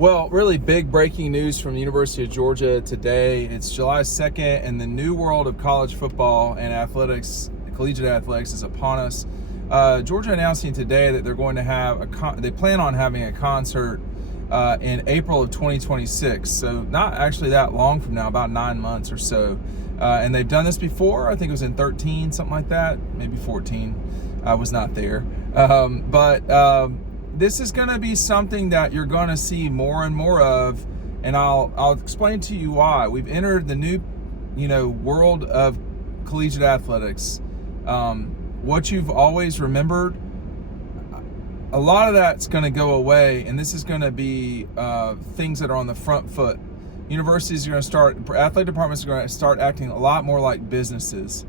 Well, really big breaking news from the University of Georgia today. It's July 2nd, and the new world of college football and athletics, collegiate athletics, is upon us. Georgia announcing today that they're going to have they plan on having a concert in April of 2026. So not actually that long from now, about 9 months or so. And they've done this before. I think it was in 13, something like that, maybe 14. I was not there. This is going to be something that you're going to see more and more of, and I'll explain to you why. We've entered the new, world of collegiate athletics. What you've always remembered, a lot of that's going to go away, and this is going to be things that are on the front foot. Universities are going to start, athletic departments are going to start acting a lot more like businesses.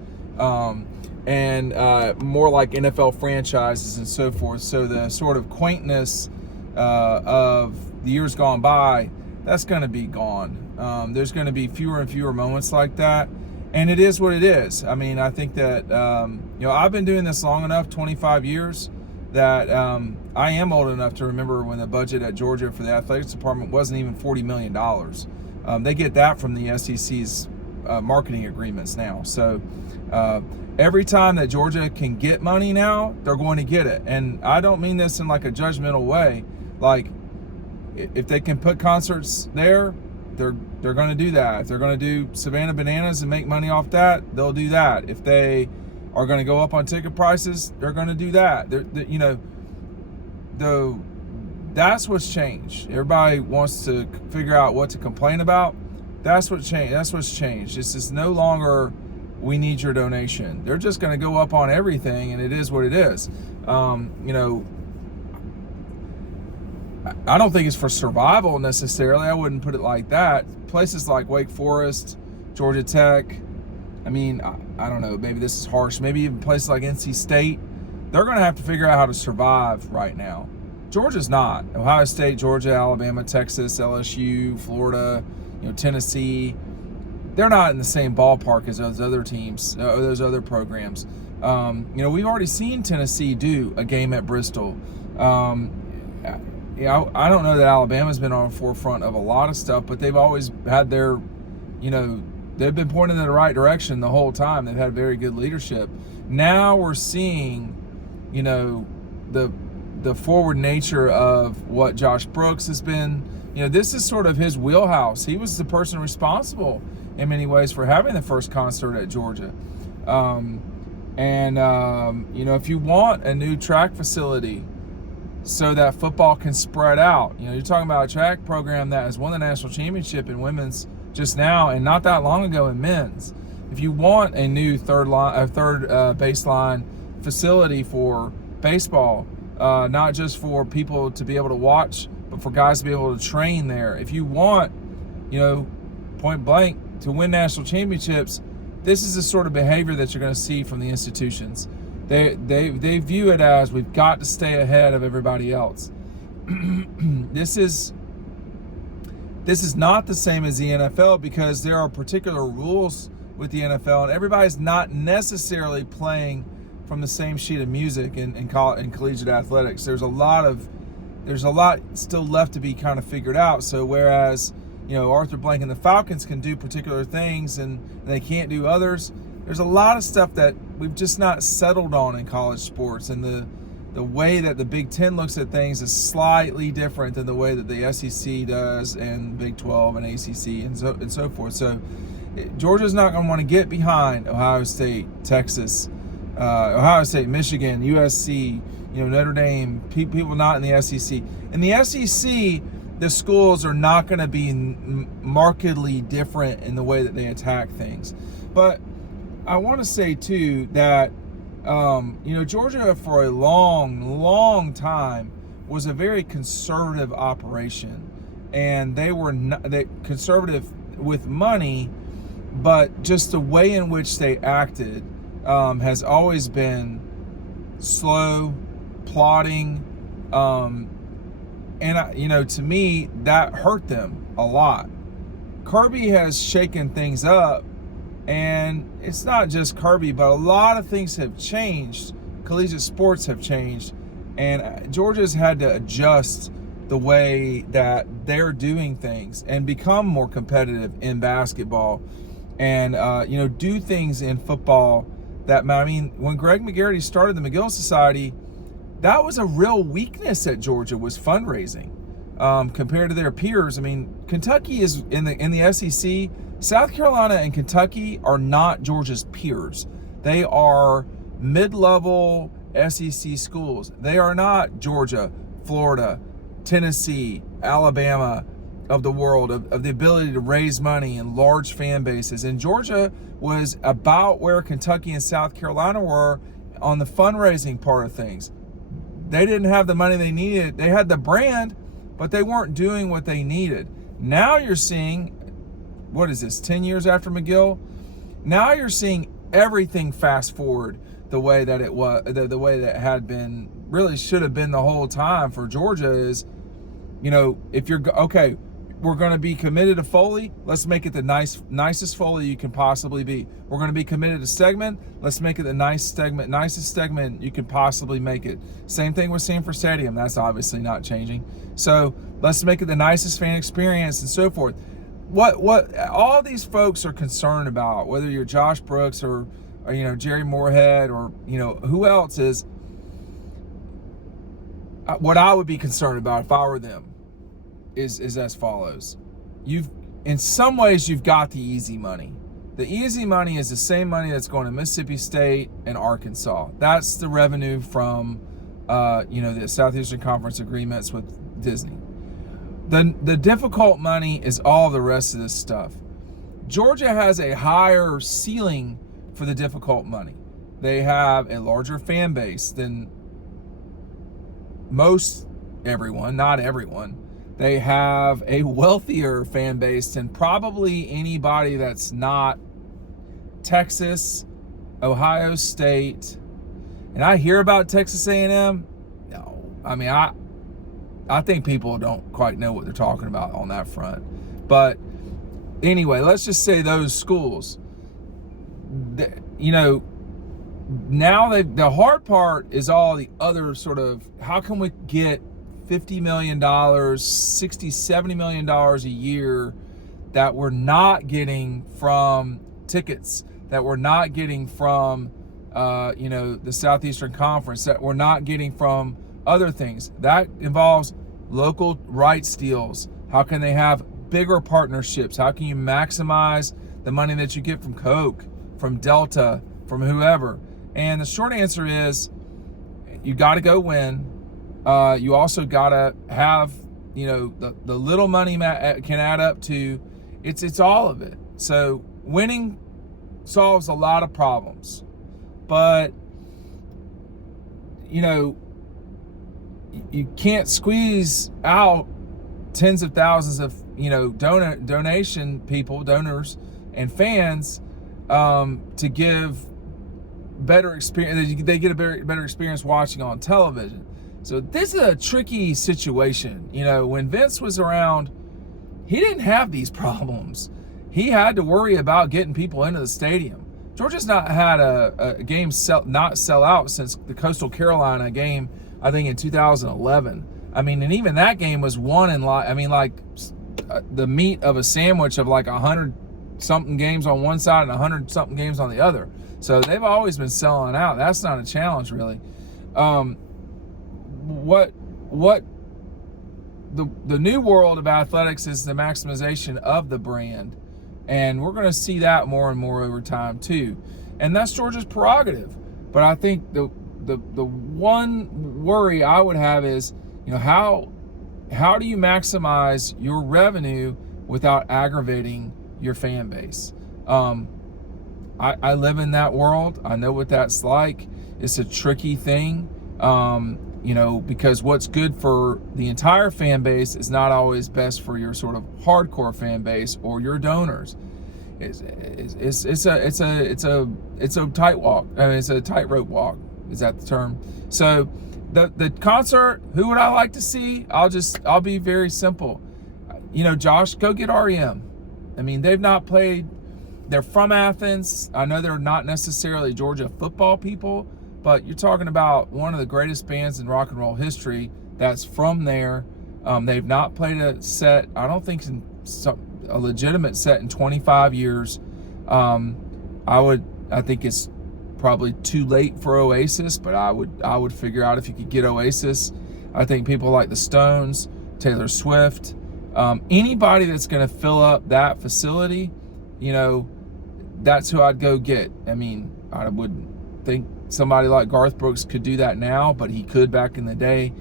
And more like NFL franchises and so forth. So the sort of quaintness of the years gone by, that's going to be gone. There's going to be fewer and fewer moments like that. And it is what it is. I mean, I think that, I've been doing this long enough, 25 years, that I am old enough to remember when the budget at Georgia for the athletics department wasn't even $40 million. They get that from the SEC's marketing agreements now. So every time that Georgia can get money now, they're going to get it. And I don't mean this in like a judgmental way. Like, if they can put concerts there, they're going to do that. If they're going to do Savannah Bananas and make money off that, they'll do that. If they are going to go up on ticket prices, they're going to do that. That's what's changed. Everybody wants to figure out what to complain about. That's what's changed. This is no longer, we need your donation. They're just going to go up on everything, and it is what it is. I don't think it's for survival necessarily. I wouldn't put it like that. Places like Wake Forest, Georgia Tech, I don't know, maybe this is harsh. Maybe even places like NC State, they're going to have to figure out how to survive right now. Georgia's not. Ohio State, Georgia, Alabama, Texas, LSU, Florida, Tennessee, they're not in the same ballpark as those other teams, those other programs. We've already seen Tennessee do a game at Bristol. I don't know that Alabama's been on the forefront of a lot of stuff, but they've always had their, they've been pointing in the right direction the whole time. They've had very good leadership. Now we're seeing, the forward nature of what Josh Brooks has been. This is sort of his wheelhouse. He was the person responsible in many ways for having the first concert at Georgia. If you want a new track facility so that football can spread out, you're talking about a track program that has won the national championship in women's just now and not that long ago in men's. If you want a new third baseline facility for baseball, not just for people to be able to watch, but for guys to be able to train there. If you want, point blank, to win national championships, this is the sort of behavior that you're going to see from the institutions. They view it as, we've got to stay ahead of everybody else. This is not the same as the NFL, because there are particular rules with the NFL, and everybody's not necessarily playing from the same sheet of music in collegiate athletics. There's a lot still left to be kind of figured out. So whereas, Arthur Blank and the Falcons can do particular things and they can't do others, there's a lot of stuff that we've just not settled on in college sports. And the way that the Big Ten looks at things is slightly different than the way that the SEC does, and Big 12 and ACC and so forth. So Georgia's not going to want to get behind Ohio State, Texas, Ohio State, Michigan, USC, Notre Dame, people not in the SEC. In the SEC, the schools are not going to be markedly different in the way that they attack things. But I want to say, too, that, Georgia for a long time was a very conservative operation. And they were conservative with money, but just the way in which they acted has always been slow, plodding, to me, that hurt them a lot. Kirby has shaken things up, and it's not just Kirby, but a lot of things have changed. Collegiate sports have changed, and Georgia's had to adjust the way that they're doing things and become more competitive in basketball and, do things in football that, I mean, when Greg McGarity started the McGill Society, that was a real weakness at Georgia, was fundraising compared to their peers. I mean, Kentucky is in the SEC. South Carolina and Kentucky are not Georgia's peers. They are mid-level SEC schools. They are not Georgia, Florida, Tennessee, Alabama of the world, of the ability to raise money and large fan bases. And Georgia was about where Kentucky and South Carolina were on the fundraising part of things. They didn't have the money they needed. They had the brand, but they weren't doing what they needed. Now you're seeing, what is this, 10 years after McGill? Now you're seeing everything fast forward the way that it was, the way that had been, really should have been the whole time for Georgia is, if you're, okay, we're going to be committed to Foley, let's make it the nicest Foley you can possibly be. We're going to be committed to segment, let's make it the nicest segment you can possibly make it. Same thing with Sanford Stadium, that's obviously not changing. So let's make it the nicest fan experience and so forth. What all these folks are concerned about, whether you're Josh Brooks or Jerry Moorhead or who else, is what I would be concerned about if I were them is as follows. In some ways you've got the easy money. The easy money is the same money that's going to Mississippi State and Arkansas. That's the revenue from the Southeastern Conference agreements with Disney. The difficult money is all the rest of this stuff. Georgia has a higher ceiling for the difficult money. They have a larger fan base than everyone, not everyone. They have a wealthier fan base than probably anybody that's not Texas, Ohio State. And I hear about Texas A&M. No, I mean, I think people don't quite know what they're talking about on that front. But anyway, let's just say those schools, now the hard part is all the other sort of, how can we get $50 million, $60, $70 million a year that we're not getting from tickets, that we're not getting from, the Southeastern Conference, that we're not getting from other things. That involves local rights deals. How can they have bigger partnerships? How can you maximize the money that you get from Coke, from Delta, from whoever? And the short answer is, you got to go win. You also got to have, the little money can add up to, it's all of it. So winning solves a lot of problems, but you can't squeeze out tens of thousands of donors and fans to give better experience. They get a better experience watching on television. So this is a tricky situation. When Vince was around, he didn't have these problems. He had to worry about getting people into the stadium. Georgia's not had a game not sell out since the Coastal Carolina game, I think in 2011. I mean, and even that game was won in the meat of a sandwich of 100-something games on one side and 100-something games on the other. So they've always been selling out. That's not a challenge, really. What the new world of athletics is the maximization of the brand, and we're going to see that more and more over time too, and that's Georgia's prerogative. But I think the one worry I would have is, how do you maximize your revenue without aggravating your fan base? I live in that world. I know what that's like. It's a tricky thing. Because what's good for the entire fan base is not always best for your sort of hardcore fan base or your donors. It's a tight walk. I mean, it's a tightrope walk. Is that the term? So the concert, who would I like to see? I'll be very simple. Josh, go get REM. I mean, they've not played. They're from Athens. I know they're not necessarily Georgia football people, but you're talking about one of the greatest bands in rock and roll history that's from there. They've not played a set, I don't think, a legitimate set in 25 years. I think it's probably too late for Oasis, but I would figure out if you could get Oasis. I think people like the Stones, Taylor Swift, anybody that's going to fill up that facility, that's who I'd go get. I mean, I would think somebody like Garth Brooks could do that now, but he could back in the day.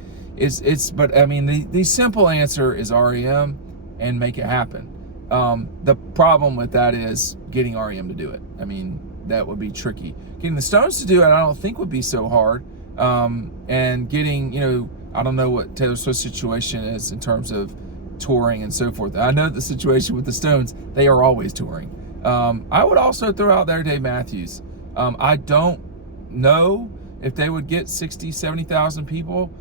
But I mean, the simple answer is REM and make it happen. The problem with that is getting REM to do it. I mean, that would be tricky. Getting the Stones to do it, I don't think would be so hard. And getting, I don't know what Taylor Swift's situation is in terms of touring and so forth. I know the situation with the Stones, they are always touring. I would also throw out there Dave Matthews. I don't know if they would get 60, 70,000 people.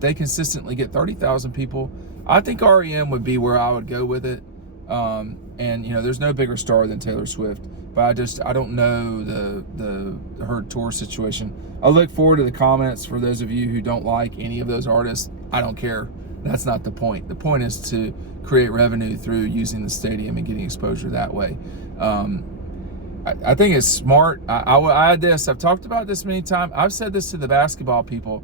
They consistently get 30,000 people. I think REM would be where I would go with it. And there's no bigger star than Taylor Swift, but I don't know her tour situation. I look forward to the comments for those of you who don't like any of those artists. I don't care. That's not the point. The point is to create revenue through using the stadium and getting exposure that way. I think it's smart. I had this. I've talked about this many times. I've said this to the basketball people.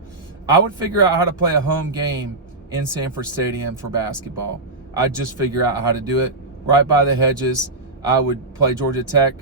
I would figure out how to play a home game in Sanford Stadium for basketball. I'd just figure out how to do it right by the hedges. I would play Georgia Tech.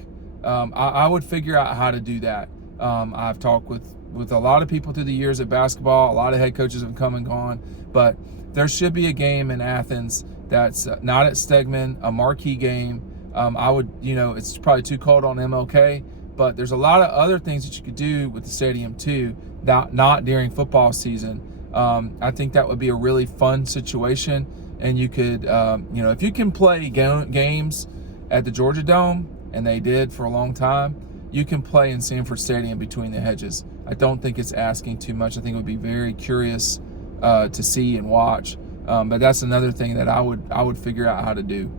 I would figure out how to do that. I've talked with a lot of people through the years at basketball. A lot of head coaches have come and gone, but there should be a game in Athens that's not at Stegman, a marquee game. It's probably too cold on MLK, but there's a lot of other things that you could do with the stadium too, not during football season. I think that would be a really fun situation. And you could, if you can play games at the Georgia Dome, and they did for a long time, you can play in Sanford Stadium between the hedges. I don't think it's asking too much. I think it would be very curious to see and watch. But that's another thing that I would figure out how to do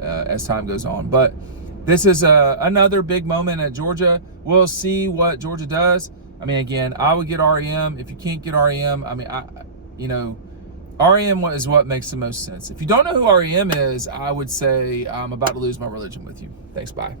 as time goes on. But this is another big moment at Georgia. We'll see what Georgia does. I mean, again, I would get REM. If you can't get REM, I mean, REM is what makes the most sense. If you don't know who REM is, I would say I'm about to lose my religion with you. Thanks, bye.